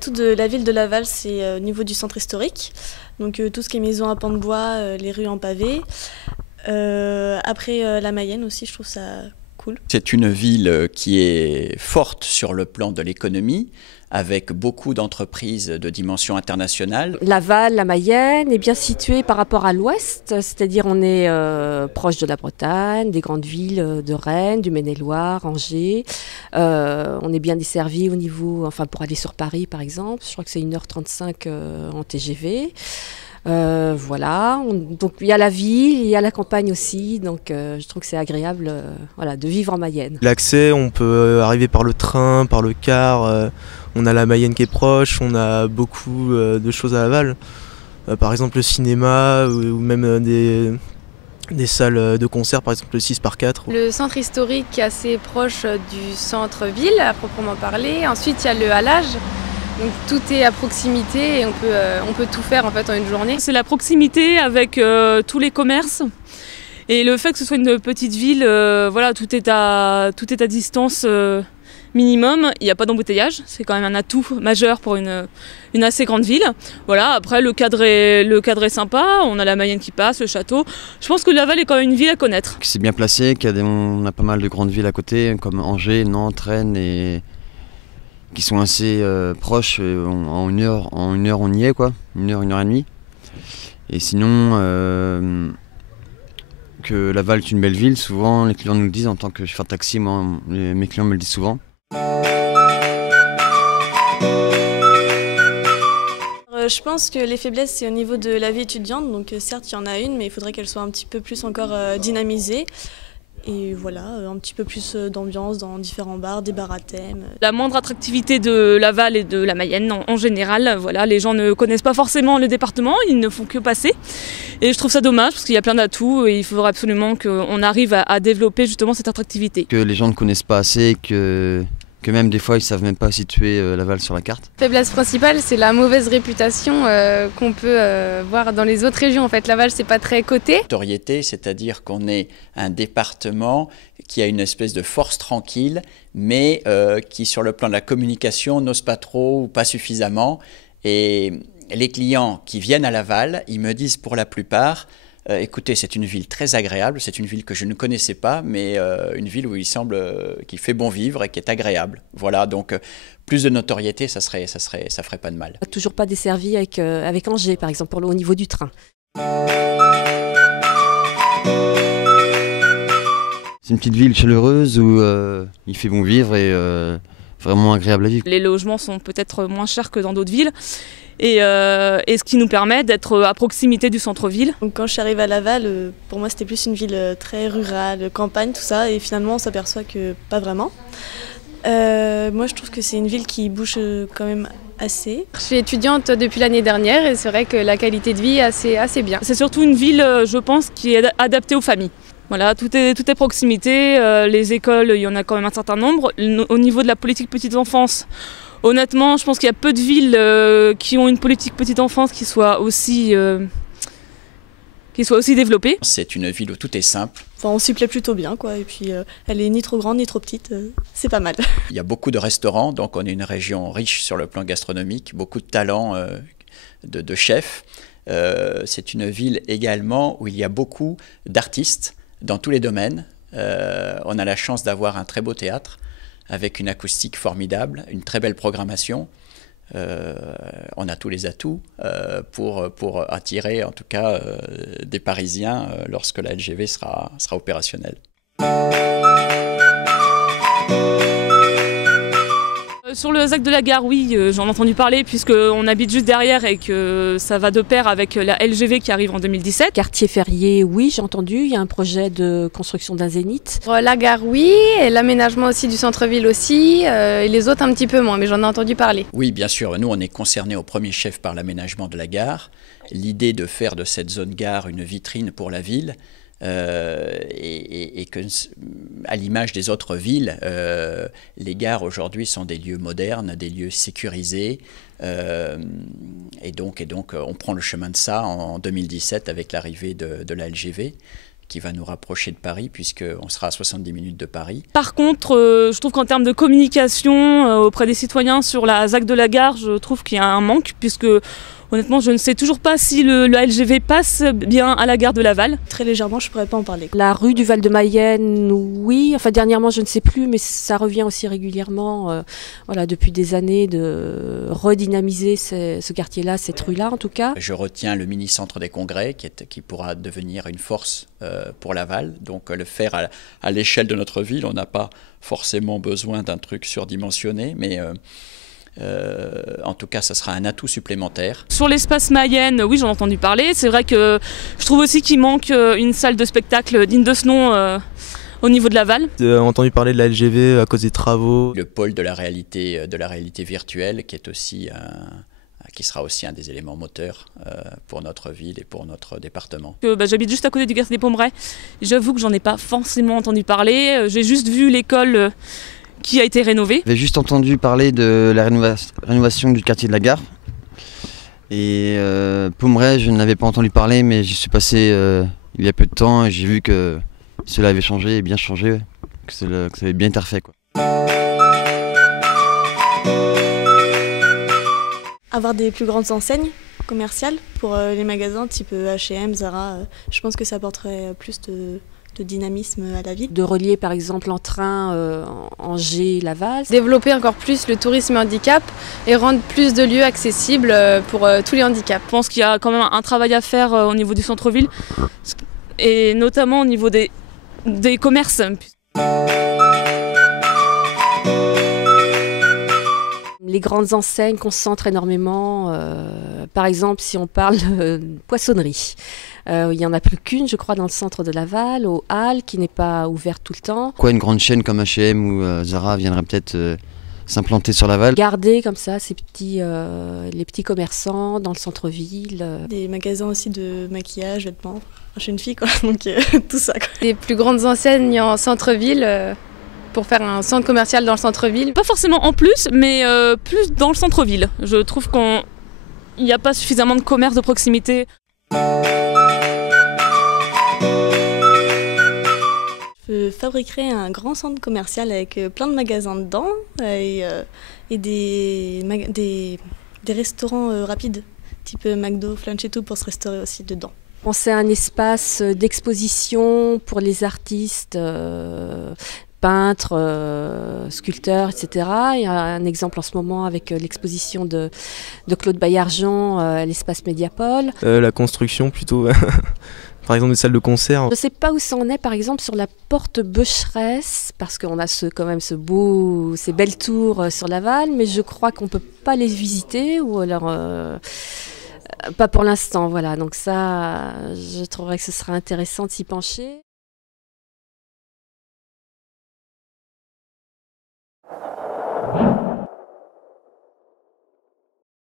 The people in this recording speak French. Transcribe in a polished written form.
l'atout de la ville de Laval, c'est au niveau du centre historique. Donc tout ce qui est maison à pans de bois, les rues en pavé. Après la Mayenne aussi, je trouve ça cool. C'est une ville qui est forte sur le plan de l'économie, avec beaucoup d'entreprises de dimension internationale. Laval, la Mayenne, est bien située par rapport à l'ouest, c'est-à-dire on est proche de la Bretagne, des grandes villes de Rennes, du Maine-et-Loire, Angers. On est bien desservi au niveau, enfin pour aller sur Paris par exemple, je crois que c'est 1h35 en TGV. Voilà, donc il y a la ville, il y a la campagne aussi, donc je trouve que c'est agréable voilà, de vivre en Mayenne. L'accès, on peut arriver par le train, par le car, on a la Mayenne qui est proche, on a beaucoup de choses à Laval, par exemple le cinéma ou même des salles de concert, par exemple le 6x4. Le centre historique est assez proche du centre-ville à proprement parler, ensuite il y a le halage. Donc tout est à proximité et on peut tout faire en fait en une journée. C'est la proximité avec tous les commerces et le fait que ce soit une petite ville, voilà, tout est à distance minimum. Il n'y a pas d'embouteillage, c'est quand même un atout majeur pour une assez grande ville. Voilà, après le cadre est sympa, on a la Mayenne qui passe, le château. Je pense que Laval est quand même une ville à connaître. C'est bien placé, on a pas mal de grandes villes à côté comme Angers, Nantes, Rennes et qui sont assez proches, en une heure on y est quoi, une heure et demie. Et sinon, que Laval est une belle ville, souvent les clients nous le disent en tant que chauffeur de taxi, moi mes clients me le disent souvent. Je pense que les faiblesses, c'est au niveau de la vie étudiante, donc certes il y en a une, mais il faudrait qu'elle soit un petit peu plus encore dynamisée. Et voilà, un petit peu plus d'ambiance dans différents bars, des bars à thème. La moindre attractivité de Laval et de la Mayenne en général, voilà, les gens ne connaissent pas forcément le département, ils ne font que passer. Et je trouve ça dommage parce qu'il y a plein d'atouts et il faudrait absolument qu'on arrive à développer justement cette attractivité. Que les gens ne connaissent pas assez, que même des fois ils ne savent même pas situer Laval sur la carte. Faiblesse principale, c'est la mauvaise réputation qu'on peut voir dans les autres régions. En fait, Laval, c'est pas très coté. Notoriété, c'est-à-dire qu'on est un département qui a une espèce de force tranquille, mais qui sur le plan de la communication n'ose pas trop ou pas suffisamment. Et les clients qui viennent à Laval, ils me disent pour la plupart, écoutez, c'est une ville très agréable, c'est une ville que je ne connaissais pas, mais une ville où il semble qu'il fait bon vivre et qui est agréable. Voilà, donc plus de notoriété, ça ferait pas de mal. Toujours pas desservi avec Angers, par exemple, au niveau du train. C'est une petite ville chaleureuse où il fait bon vivre et vraiment agréable à vivre. Les logements sont peut-être moins chers que dans d'autres villes. Et ce qui nous permet d'être à proximité du centre-ville. Donc quand je suis arrivée à Laval, pour moi c'était plus une ville très rurale, campagne, tout ça, et finalement on s'aperçoit que pas vraiment. Moi je trouve que c'est une ville qui bouge quand même assez. Je suis étudiante depuis l'année dernière et c'est vrai que la qualité de vie est assez bien. C'est surtout une ville, je pense, qui est adaptée aux familles. Voilà, tout est proximité, les écoles, il y en a quand même un certain nombre. Au niveau de la politique petite enfance, honnêtement, je pense qu'il y a peu de villes qui ont une politique petite enfance qui soit aussi développée. C'est une ville où tout est simple. Enfin, on s'y plaît plutôt bien, quoi. Et puis, elle est ni trop grande ni trop petite. C'est pas mal. Il y a beaucoup de restaurants, donc on est une région riche sur le plan gastronomique, beaucoup de talents de chefs. C'est une ville également où il y a beaucoup d'artistes dans tous les domaines. On a la chance d'avoir un très beau théâtre, avec une acoustique formidable, une très belle programmation. On a tous les atouts pour attirer en tout cas des Parisiens lorsque la LGV sera opérationnelle. Sur le ZAC de la gare, oui, j'en ai entendu parler puisqu'on habite juste derrière et que ça va de pair avec la LGV qui arrive en 2017. Quartier Ferrier, oui, j'ai entendu, il y a un projet de construction d'un zénith. La gare, oui, et l'aménagement aussi du centre-ville aussi, et les autres un petit peu moins, mais j'en ai entendu parler. Oui, bien sûr, nous on est concernés au premier chef par l'aménagement de la gare. L'idée de faire de cette zone gare une vitrine pour la ville, et que, à l'image des autres villes, les gares aujourd'hui sont des lieux modernes, des lieux sécurisés, et donc on prend le chemin de ça en 2017 avec l'arrivée de la LGV qui va nous rapprocher de Paris, puisqu'on sera à 70 minutes de Paris. Par contre, je trouve qu'en termes de communication auprès des citoyens sur la ZAC de la Gare, je trouve qu'il y a un manque, puisque honnêtement, je ne sais toujours pas si le LGV passe bien à la gare de Laval. Très légèrement, je ne pourrais pas en parler. La rue du Val-de-Mayenne, oui. Enfin, dernièrement, je ne sais plus, mais ça revient aussi régulièrement, voilà, depuis des années, de redynamiser ce quartier-là, cette rue-là en tout cas. Je retiens le mini-centre des congrès qui pourra devenir une force pour Laval. Donc le faire à l'échelle de notre ville, on n'a pas forcément besoin d'un truc surdimensionné, mais en tout cas, ça sera un atout supplémentaire. Sur l'espace Mayenne, oui, j'en ai entendu parler. C'est vrai que je trouve aussi qu'il manque une salle de spectacle digne de ce nom au niveau de Laval. J'ai entendu parler de la LGV à cause des travaux. Le pôle de la réalité virtuelle, qui sera aussi un des éléments moteurs pour notre ville et pour notre département. J'habite juste à côté du quartier des Pommerais. J'avoue que j'en ai pas forcément entendu parler. J'ai juste vu l'école qui a été rénové. J'avais juste entendu parler de la rénovation du quartier de la Gare. Et Pommerais, je n'avais pas entendu parler, mais j'y suis passé il y a peu de temps et j'ai vu que cela avait changé et bien changé, que ça avait bien été refait, quoi. Avoir des plus grandes enseignes commerciales pour les magasins type H&M, Zara, je pense que ça apporterait plus de dynamisme à la ville. De relier par exemple en train Angers-Laval. Développer encore plus le tourisme handicap et rendre plus de lieux accessibles pour tous les handicaps. Je pense qu'il y a quand même un travail à faire au niveau du centre-ville et notamment au niveau des commerces. Les grandes enseignes concentrent énormément. Par exemple, si on parle de poissonnerie, il n'y en a plus qu'une, je crois, dans le centre de Laval, au Halles, qui n'est pas ouverte tout le temps. Une grande chaîne comme H&M ou Zara viendrait peut-être s'implanter sur Laval. Garder comme ça les petits commerçants dans le centre-ville. Des magasins aussi de maquillage, vêtements. Je suis une fille, quoi, donc tout ça, quoi. Des plus grandes enseignes en centre-ville. Pour faire un centre commercial dans le centre-ville. Pas forcément en plus, mais plus dans le centre-ville. Je trouve qu'il n'y a pas suffisamment de commerce de proximité. Je fabriquerais un grand centre commercial avec plein de magasins dedans et des restaurants rapides, type McDo, Flunch et tout, pour se restaurer aussi dedans. Penser à un espace d'exposition pour les artistes, peintres, sculpteurs, etc. Il y a un exemple en ce moment avec l'exposition de Claude Baillargeon à l'espace Médiapole. La construction plutôt, par exemple des salles de concert. Je ne sais pas où ça en est, par exemple sur la porte Becheresse, parce qu'on a quand même ces belles tours sur Laval, mais je crois qu'on ne peut pas les visiter, ou alors pas pour l'instant. Voilà. Donc ça, je trouverais que ce serait intéressant de s'y pencher.